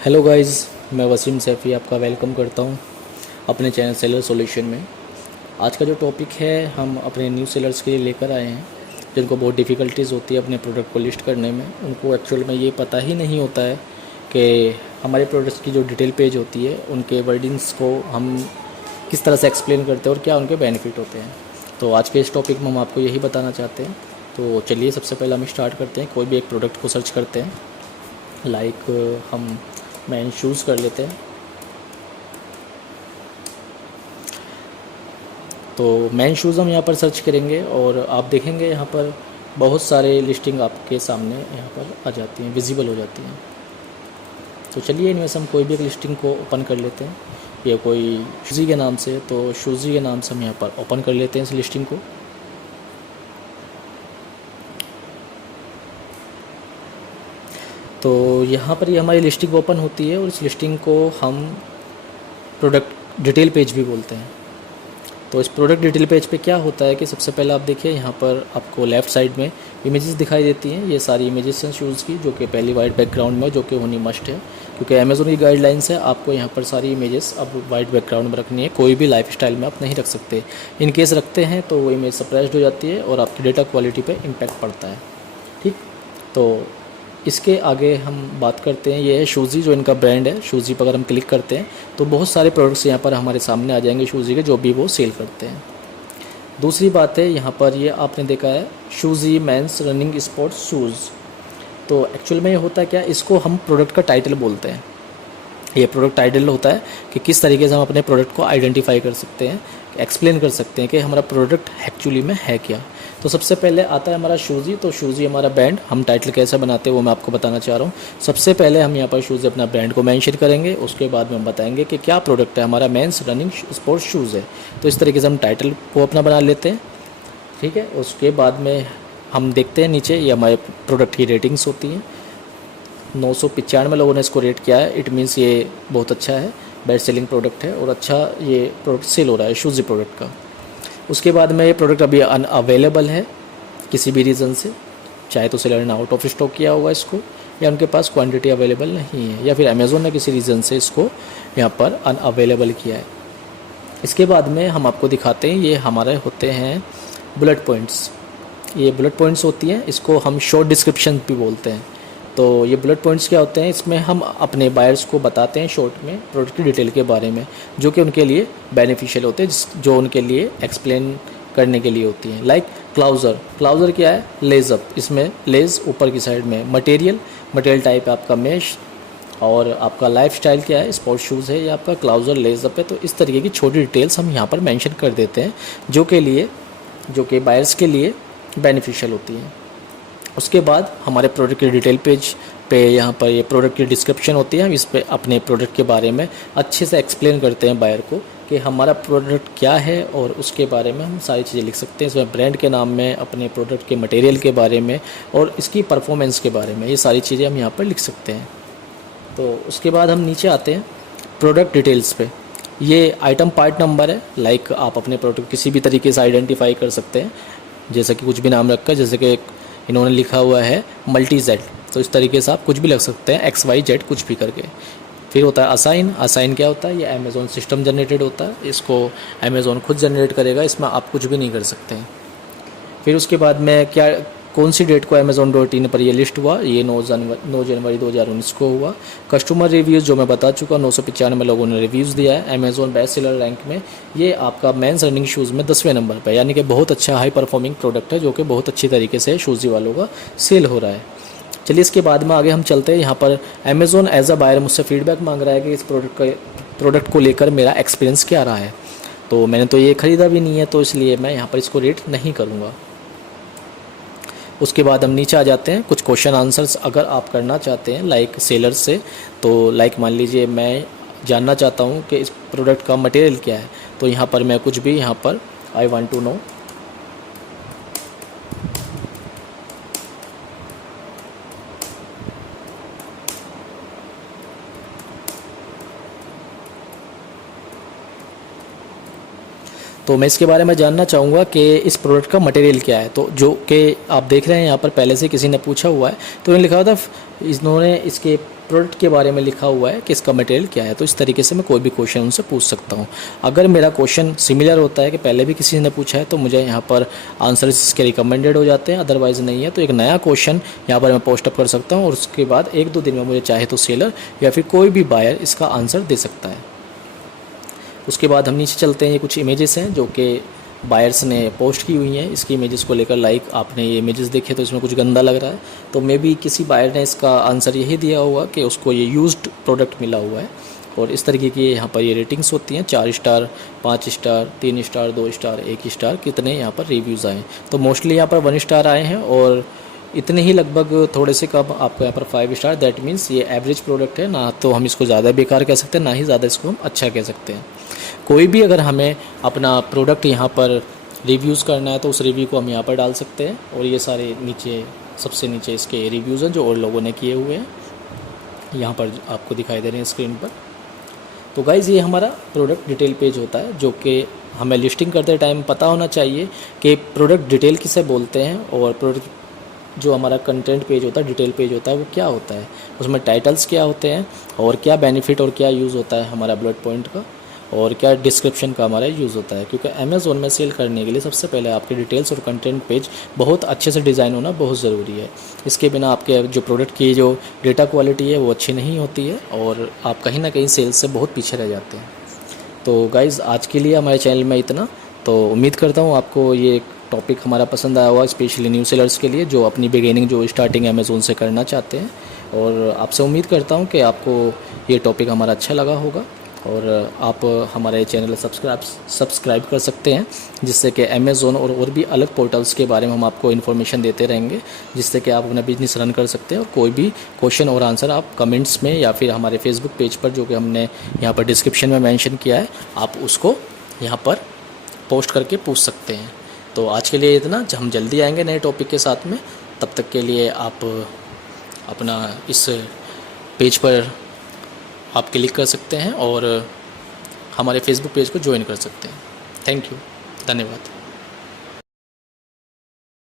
Hello guys, मैं वसीम सैफ़ी आपका welcome करता हूं अपने चैनल सेलर सॉल्यूशन में। आज का जो टॉपिक है हम अपने न्यू सेलर्स के लिए लेकर आए हैं जिनको बहुत डिफ़िकल्टीज़ होती है अपने प्रोडक्ट को लिस्ट करने में। उनको एक्चुअल में ये पता ही नहीं होता है कि हमारे प्रोडक्ट्स की जो डिटेल पेज होती है उनके वर्डिंग्स को हम किस तरह से एक्सप्लेन करते हैं और क्या उनके बेनिफिट होते हैं। तो आज के इस टॉपिक में हम आपको यही बताना चाहते हैं। तो चलिए सबसे पहले हम स्टार्ट करते हैं। कोई भी एक प्रोडक्ट को सर्च करते हैं। हम मैन शूज़ कर लेते हैं। तो मैन शूज़ हम यहाँ पर सर्च करेंगे और आप देखेंगे यहाँ पर बहुत सारे लिस्टिंग आपके सामने यहाँ पर आ जाती हैं, विजिबल हो जाती हैं। तो चलिए इनमें से हम कोई भी एक लिस्टिंग को ओपन कर लेते हैं। ये कोई शूज़ी के नाम से, तो शूज़ी के नाम से हम यहाँ पर ओपन कर लेते हैं इस लिस्टिंग को। तो यहाँ पर ये हमारी लिस्टिंग ओपन होती है और इस लिस्टिंग को हम प्रोडक्ट डिटेल पेज भी बोलते हैं। तो इस प्रोडक्ट डिटेल पेज पे क्या होता है कि सबसे पहले आप देखिए यहाँ पर आपको लेफ़्ट साइड में इमेजेस दिखाई देती हैं। ये सारी इमेजेस हैं शूज़ की, जो कि पहली वाइट बैकग्राउंड में, जो कि होनी मस्ट है क्योंकि अमेज़ोन की गाइडलाइंस है आपको यहाँ पर सारी इमेजेस अब वाइट बैकग्राउंड में रखनी है। कोई भी लाइफ स्टाइल में आप नहीं रख सकते। इन केस रखते हैं तो वो इमेज सप्रेस्ड हो जाती है और आपकी डेटा क्वालिटी पर इम्पैक्ट पड़ता है। ठीक, तो इसके आगे हम बात करते हैं। ये है शूज़ी, जो इनका ब्रांड है। शूज़ी पर अगर हम क्लिक करते हैं तो बहुत सारे प्रोडक्ट्स यहाँ पर हमारे सामने आ जाएंगे शूज़ी के, जो भी वो सेल करते हैं। दूसरी बात है यहाँ पर ये आपने देखा है शूज़ी मेंस रनिंग स्पोर्ट्स शूज़। तो एक्चुअल में ये होता है क्या, इसको हम प्रोडक्ट का टाइटल बोलते हैं। ये प्रोडक्ट टाइटल होता है कि किस तरीके से हम अपने प्रोडक्ट को आइडेंटिफाई कर सकते हैं, एक्सप्लेन कर सकते हैं कि हमारा प्रोडक्ट एक्चुअली में है क्या। तो सबसे पहले आता है हमारा शूज़ी। तो शूज़ी हमारा ब्रांड, हम टाइटल कैसे बनाते हैं वो मैं आपको बताना चाह रहा हूँ। सबसे पहले हम यहाँ पर शूज़ी अपना ब्रांड को मेंशन करेंगे, उसके बाद में हम बताएंगे कि क्या प्रोडक्ट है। हमारा मेंस रनिंग स्पोर्ट्स शूज़ है। तो इस तरीके से हम टाइटल को अपना बना लेते हैं। ठीक है, उसके बाद में हम देखते हैं नीचे ये हमारे प्रोडक्ट की रेटिंग्स होती हैं। 995 लोगों ने इसको रेट किया है। इट मीन्स ये बहुत अच्छा है, बेस्ट सेलिंग प्रोडक्ट है और अच्छा ये प्रोडक्ट सेल हो रहा है शूज़ी प्रोडक्ट का। उसके बाद में ये प्रोडक्ट अभी अनअवेलेबल है किसी भी रीज़न से, चाहे तो सेलर ने आउट ऑफ स्टॉक किया होगा इसको, या उनके पास क्वांटिटी अवेलेबल नहीं है, या फिर अमेज़ोन ने किसी रीज़न से इसको यहाँ पर अनअवेलेबल किया है। इसके बाद में हम आपको दिखाते हैं, ये हमारे होते हैं बुलेट पॉइंट्स। ये बुलेट पॉइंट्स होती हैं, इसको हम शॉर्ट डिस्क्रिप्शन भी बोलते हैं। तो ये बुलेट पॉइंट्स क्या होते हैं, इसमें हम अपने बायर्स को बताते हैं शॉर्ट में प्रोडक्ट की डिटेल के बारे में, जो कि उनके लिए बेनिफिशियल होते हैं, जो उनके लिए एक्सप्लेन करने के लिए होती हैं। लाइक क्लाउज़र। क्लाउज़र क्या है, लेज अप। इसमें लेज ऊपर की साइड में, मटेरियल टाइप है आपका मेश, और आपका लाइफ स्टाइल क्या है, स्पोर्ट्स शूज़ है, या आपका क्लाउज़र लेज अप है। तो इस तरीके की छोटी डिटेल्स हम यहाँ पर मेंशन कर देते हैं, जो कि बायर्स के लिए बेनिफिशियल होती हैं। उसके बाद हमारे प्रोडक्ट की डिटेल पेज पे यहाँ पर ये प्रोडक्ट की डिस्क्रिप्शन होती है। हम इस पे अपने प्रोडक्ट के बारे में अच्छे से एक्सप्लेन करते हैं बायर को कि हमारा प्रोडक्ट क्या है, और उसके बारे में हम सारी चीज़ें लिख सकते हैं। इसमें ब्रांड के नाम में, अपने प्रोडक्ट के मटेरियल के बारे में और इसकी परफॉर्मेंस के बारे में, ये सारी चीज़ें हम यहाँ पर लिख सकते हैं। तो उसके बाद हम नीचे आते हैं प्रोडक्ट डिटेल्स पे। ये आइटम पार्ट नंबर है। लाइक आप अपने प्रोडक्ट किसी भी तरीके से आइडेंटिफाई कर सकते हैं, जैसे कि कुछ भी नाम रखा है, जैसे कि इन्होंने लिखा हुआ है मल्टी जेड, तो इस तरीके से आप कुछ भी लग सकते हैं, XYZ कुछ भी करके। फिर होता है असाइन। असाइन क्या होता है, ये अमेज़ोन सिस्टम जनरेटेड होता है, इसको अमेज़ोन खुद जनरेट करेगा, इसमें आप कुछ भी नहीं कर सकते हैं। फिर उसके बाद में क्या, कौन सी डेट को Amazon.in पर ये लिस्ट हुआ, ये 9 जनवरी 2019 को हुआ। कस्टमर रिव्यूज़ जो मैं बता चुका, 995 लोगों ने रिव्यूज़ दिया है। अमेज़ोन बेस्ट सेलर रैंक में ये आपका मेंस रनिंग शूज़ में 10वें नंबर पर, यानी कि बहुत अच्छा हाई परफॉर्मिंग प्रोडक्ट है, जो कि बहुत अच्छी तरीके से शूज़ी वालों का सेल हो रहा है। चलिए इसके बाद में आगे हम चलते हैं। यहाँ पर अमेज़ोन एज अ बायर मुझसे फीडबैक मांग रहा है कि इस प्रोडक्ट को लेकर मेरा एक्सपीरियंस क्या रहा है। तो मैंने तो ये ख़रीदा भी नहीं है, तो इसलिए मैं यहाँ पर इसको रेट नहीं करूँगा। उसके बाद हम नीचे आ जाते हैं, कुछ क्वेश्चन आंसर्स अगर आप करना चाहते हैं लाइक सेलर से। तो लाइक मान लीजिए मैं जानना चाहता हूँ कि इस प्रोडक्ट का मटेरियल क्या है, तो यहाँ पर मैं कुछ भी यहाँ पर आई वांट टू नो, तो मैं इसके बारे में जानना चाहूँगा कि इस प्रोडक्ट का मटेरियल क्या है। तो जो कि आप देख रहे हैं यहाँ पर पहले से किसी ने पूछा हुआ है, तो इन्होंने लिखा था, इन्होंने इसके प्रोडक्ट के बारे में लिखा हुआ है कि इसका मटेरियल क्या है। तो इस तरीके से मैं कोई भी क्वेश्चन उनसे पूछ सकता हूँ। अगर मेरा क्वेश्चन सिमिलर होता है कि पहले भी किसी ने पूछा है, तो मुझे यहाँ पर आंसर्स इसके रिकमेंडेड हो जाते हैं, अदरवाइज़ नहीं है तो एक नया क्वेश्चन यहाँ पर मैं पोस्ट अप कर सकता हूँ और उसके बाद 1-2 दिन में मुझे चाहे तो सेलर या फिर कोई भी बायर इसका आंसर दे सकता है। उसके बाद हम नीचे चलते हैं। ये कुछ इमेजेस हैं जो कि बायर्स ने पोस्ट की हुई हैं। इसकी इमेजेस को लेकर लाइक आपने ये इमेजेस देखे तो इसमें कुछ गंदा लग रहा है, तो मे बी किसी बायर ने इसका आंसर यही दिया होगा कि उसको ये यूज्ड प्रोडक्ट मिला हुआ है। और इस तरीके की यहाँ पर ये रेटिंग्स होती हैं, 4 star, 5 star, 3 star, 2 star, 1 star, कितने यहाँ पर रिव्यूज़ आए। तो मोस्टली यहाँ पर 1 स्टार आए हैं और इतने ही लगभग थोड़े से कम आपको यहाँ पर 5 स्टार। दैट मीन्स ये एवरेज प्रोडक्ट है, ना तो हम इसको ज़्यादा बेकार कह सकते हैं, ना ही ज़्यादा इसको हम अच्छा कह सकते हैं। कोई भी अगर हमें अपना प्रोडक्ट यहाँ पर रिव्यूज़ करना है तो उस रिव्यू को हम यहाँ पर डाल सकते हैं। और ये सारे नीचे, सबसे नीचे इसके रिव्यूज़ हैं जो और लोगों ने किए हुए हैं, यहाँ पर आपको दिखाई दे रहे हैं स्क्रीन पर। तो गाइज़, ये हमारा प्रोडक्ट डिटेल पेज होता है जो कि हमें लिस्टिंग करते टाइम पता होना चाहिए कि प्रोडक्ट डिटेल किसे बोलते हैं और प्रोडक्ट जो हमारा कंटेंट पेज होता है, डिटेल पेज होता है, वो क्या होता है, उसमें टाइटल्स क्या होते हैं और क्या बेनिफिट और क्या यूज़ होता है हमारा बुलेट पॉइंट का, और क्या डिस्क्रिप्शन का हमारा यूज़ होता है। क्योंकि अमेज़ोन में सेल करने के लिए सबसे पहले आपके डिटेल्स और कंटेंट पेज बहुत अच्छे से डिज़ाइन होना बहुत ज़रूरी है। इसके बिना आपके जो प्रोडक्ट की जो डेटा क्वालिटी है वो अच्छी नहीं होती है और आप कहीं ना कहीं सेल्स से बहुत पीछे रह जाते हैं। तो गाइज़, आज के लिए हमारे चैनल में इतना। तो उम्मीद करता हूँ आपको ये टॉपिक हमारा पसंद आया होगा, स्पेशली न्यू सेलर्स के लिए जो अपनी बिगिनिंग जो स्टार्टिंग अमेज़ोन से करना चाहते हैं। और आपसे उम्मीद करता हूँ कि आपको ये टॉपिक हमारा अच्छा लगा होगा और आप हमारे चैनल सब्सक्राइब कर सकते हैं, जिससे कि अमेज़ोन और भी अलग पोर्टल्स के बारे में हम आपको इन्फॉर्मेशन देते रहेंगे, जिससे कि आप अपना बिजनेस रन कर सकते हैं। और कोई भी क्वेश्चन और आंसर आप कमेंट्स में या फिर हमारे फेसबुक पेज पर जो कि हमने यहाँ पर डिस्क्रिप्शन में मेंशन किया है, आप उसको यहाँ पर पोस्ट करके पूछ सकते हैं। तो आज के लिए इतना, हम जल्दी आएंगे नए टॉपिक के साथ में। तब तक के लिए आप अपना इस पेज पर आप क्लिक कर सकते हैं और हमारे फेसबुक पेज को ज्वाइन कर सकते हैं। थैंक यू, धन्यवाद।